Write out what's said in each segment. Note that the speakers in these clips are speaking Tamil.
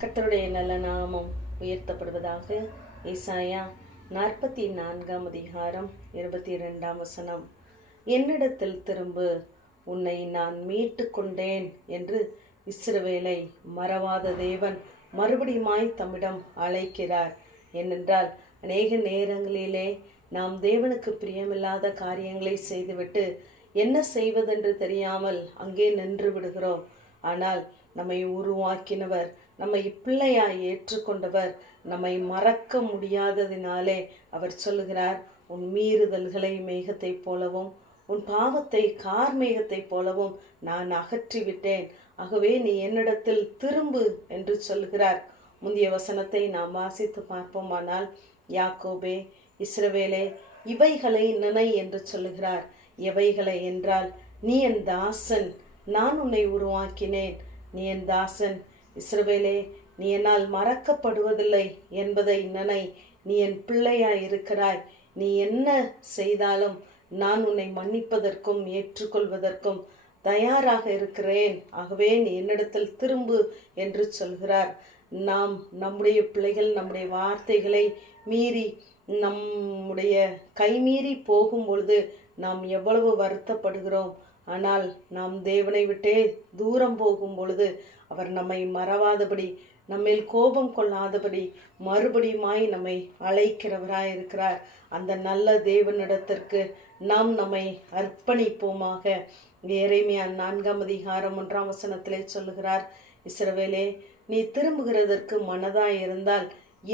கத்தருடைய நல்ல நாமம் உயர்த்தப்படுவதாக ஏசாயா நாற்பத்தி நான்காம் அதிகாரம் இருபத்தி இரண்டாம் வசனம். என்னிடத்தில் திரும்பு உன்னை நான் மீட்டு கொண்டேன் என்று இஸ்ரவேலை மறவாத தேவன் மறுபடியுமாய் தம்மிடம் அழைக்கிறார். ஏனென்றால் அநேக நேரங்களிலே நாம் தேவனுக்கு பிரியமில்லாத காரியங்களை செய்துவிட்டு என்ன செய்வதென்று தெரியாமல் அங்கே நின்று விடுகிறோம். ஆனால் நம்மை உருவாக்கினவர் நம்மை பிள்ளையாய் ஏற்றுக்கொண்டவர் நம்மை மறக்க முடியாததினாலே அவர் சொல்லுகிறார் உன் மீறுதல்களை மேகத்தைப் போலவும் உன் பாவத்தை கார் மேகத்தைப் போலவும் நான் அகற்றிவிட்டேன். ஆகவே நீ என்னிடத்தில் திரும்பு என்று சொல்கிறார் முந்தைய வசனத்தை நாம் வாசித்து பார்ப்போமானால் யாக்கோபே இஸ்ரவேலே இவைகளை நினை என்று சொல்லுகிறார். எவைகளை என்றால் நீ என் தாசன் நான் உன்னை உருவாக்கினேன். நீ என் தாசன். இஸ்ரவேலே நீ என்னால் மறக்கப்படுவதில்லை என்பதை நினை. நீ என் பிள்ளையாய் இருக்கிறாய். நீ என்ன செய்தாலும் நான் உன்னை மன்னிப்பதற்கும் ஏற்றுக்கொள்வதற்கும் தயாராக இருக்கிறேன். ஆகவே நீ என்னிடத்தில் திரும்பு என்று சொல்கிறார். நாம் நம்முடைய பிள்ளைகள் நம்முடைய வார்த்தைகளை மீறி நம்முடைய கைமீறி போகும் பொழுது நாம் எவ்வளவு வருத்தப்படுகிறோம். ஆனால் நாம் தேவனை விட்டே தூரம் போகும் பொழுது அவர் நம்மை மறவாதபடி நம்மேல் கோபம் கொள்ளாதபடி மறுபடியுமாய் நம்மை அழைக்கிறவராய் இருக்கிறார் அந்த நல்ல தேவனிடத்திற்கு நாம் நம்மை அர்ப்பணிப்போமாக. ஏறைமையா நான்காம் அதிகாரம் ஒன்றாம் வசனத்திலே சொல்லுகிறார் இஸ்ரவேலே நீ திரும்புகிறதற்கு மனதாய் இருந்தால்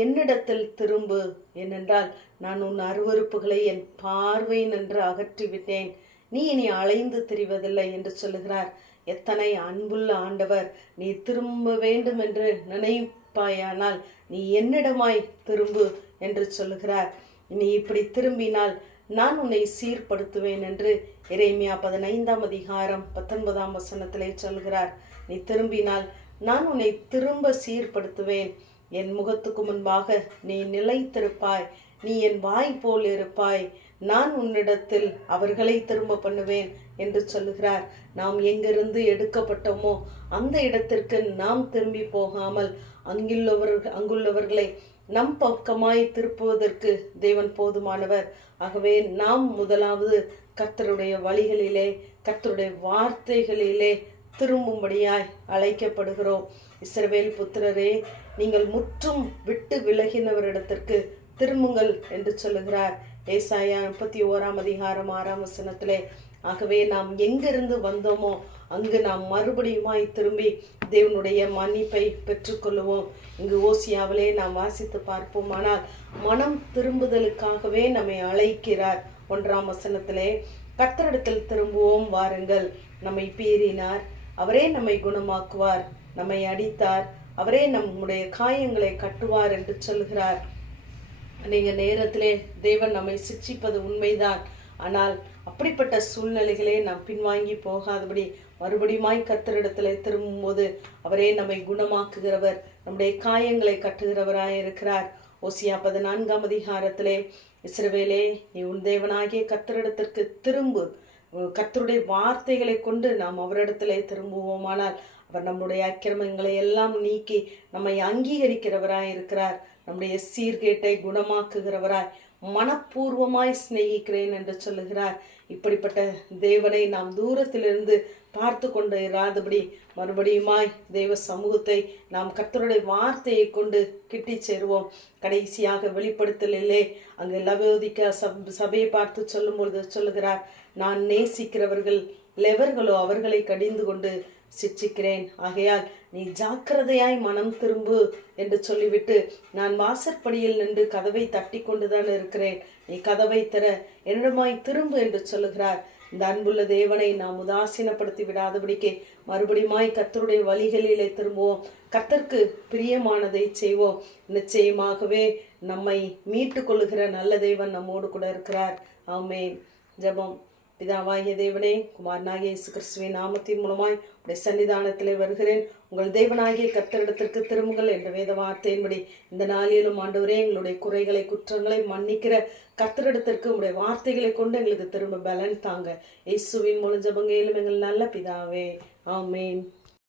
என்னிடத்தில் திரும்பு. ஏனென்றால் நான் உன் அருவறுப்புகளை என் பார்வை நின்று அகற்றிவிட்டேன். நீ இனி அலைந்து திரிவதில்லை என்று சொல்லுகிறார். எத்தனை அன்புள்ள ஆண்டவர் நீ திரும்ப வேண்டும் என்று நினைப்பாயானால் நீ என்னிடமாய் திரும்பு என்று சொல்லுகிறார். நீ இப்படி திரும்பினால் நான் உன்னை சீர்படுத்துவேன் என்று இறைமையா பதினைந்தாம் அதிகாரம் பத்தொன்பதாம் வசனத்திலே சொல்கிறார் நீ திரும்பினால் நான் உன்னை திரும்ப சீர்படுத்துவேன். என் முகத்துக்கு முன்பாக நீ நிலைத்திருப்பாய். நீ என் வாய் போல் இருப்பாய். நான் உன்னிடத்தில் அவர்களை திரும்ப பண்ணுவேன் என்று சொல்லுகிறார். நாம் எங்கிருந்து எடுக்கப்பட்டோமோ அந்த இடத்திற்கு நாம் திரும்பி போகாமல் அங்குள்ளவர்கள் அங்குள்ளவர்களை நம் பக்கமாய் திருப்புவதற்கு தேவன் போதுமானவர். ஆகவே நாம் முதலாவது கர்த்தருடைய வழிகளிலே கர்த்தருடைய வார்த்தைகளிலே திரும்பும்படியாய் அழைக்கப்படுகிறோம். இஸ்ரவேல் புத்திரரே நீங்கள் முற்றும் விட்டு விலகினவரிடத்திற்கு திரும்புங்கள் என்று சொல்லுகிறார். ஏசாயா முப்பத்தி ஓராம் அதிகாரம் ஆறாம் வசனத்திலே ஆகவே நாம் எங்கிருந்து வந்தோமோ அங்கு நாம் மறுபடியுமாய் திரும்பி தேவனுடைய மன்னிப்பை பெற்றுக்கொள்வோம் இங்கு ஓசியாவிலே நாம் வாசித்து பார்ப்போமானால் மனம் திரும்புதலுக்காகவே நம்மை அழைக்கிறார். ஒன்றாம் வசனத்திலே கத்தரிடத்தில் திரும்புவோம் வாருங்கள். நம்மை பீறினார் அவரே நம்மை குணமாக்குவார். நம்மை அடித்தார் அவரே நம்முடைய காயங்களை கட்டுவார் என்று சொல்கிறார் அநேக நேரத்திலே தேவன் நம்மை சிக்ஷிப்பது உண்மைதான். ஆனால் அப்படிப்பட்ட சூழ்நிலைகளே நாம் பின்வாங்கி போகாதபடி மறுபடியுமாய் கத்தரிடத்தில் திரும்பும்போது அவரே நம்மை குணமாக்குகிறவர் நம்முடைய காயங்களை கட்டுகிறவராய் இருக்கிறார். ஓசியா பதினான்காம் அதிகாரத்திலே இஸ்ரவேலே நீ உன் தேவனாகிய கத்தரிடத்திற்கு திரும்பு. கத்தருடைய வார்த்தைகளை கொண்டு நாம் அவரிடத்திலே திரும்புவோமானால் அவர் நம்முடைய அக்கிரமங்களை எல்லாம் நீக்கி நம்மை அங்கீகரிக்கிறவராய் இருக்கிறார். நம்முடைய சீர்கேட்டை குணமாக்குகிறவராய் மனப்பூர்வமாய் சிநேகிக்கிறேன் என்று சொல்லுகிறார். இப்படிப்பட்ட தேவனை நாம் தூரத்திலிருந்து பார்த்து கொண்டு இராதபடி மறுபடியுமாய் தெய்வ சமூகத்தை நாம் கர்த்தருடைய வார்த்தையை கொண்டு கிட்டி சேருவோம். கடைசியாக வெளிப்படுத்தலிலே அங்கு லவோதிக்க சப் சபையை பார்த்து சொல்லும் பொழுது சொல்லுகிறார் நான் நேசிக்கிறவர்கள் லெவர்களோ அவர்களை கடிந்து கொண்டு சிச்சிக்கிறேன். ஆகையால் நீ ஜாக்கிரதையாய் மனம் திரும்பு என்று சொல்லிவிட்டு நான் வாசற்படியில் நின்று கதவை தட்டி கொண்டுதான் இருக்கிறேன். நீ கதவை தர என்னிடமாய் திரும்பு என்று சொல்லுகிறார். இந்த அன்புள்ள தேவனை நாம் உதாசீனப்படுத்தி விடாதபடிக்கு மறுபடியுமாய் கத்தருடைய வழிகளிலே திரும்புவோம். கத்தர்க்கு பிரியமானதை செய்வோம். நிச்சயமாகவே நம்மை மீட்டு கொள்ளுகிற நல்ல தேவன் நம்மோடு கூட இருக்கிறார். ஆமேன். ஜெபம். பிதாவாகிய தேவனே குமாரனாகிய இயேசு கிறிஸ்துவின் நாமத்தின் மூலமாய் உடைய சன்னிதானத்திலே வருகிறேன். உங்கள் தேவனாகிய கத்தரிடத்திற்கு திரும்புங்கள் என்ற வேத வார்த்தையின்படி இந்த நாளிலும் ஆண்டவரே எங்களுடைய குறைகளை குற்றங்களை மன்னிக்கிற கத்தரிடத்திற்கு உடைய வார்த்தைகளை கொண்டு எங்களுக்கு திரும்ப பலன் தாங்க. இயேசுவின் மூலம் ஜபங்கையிலும் எங்கள் நல்ல பிதாவே. ஆமேன்.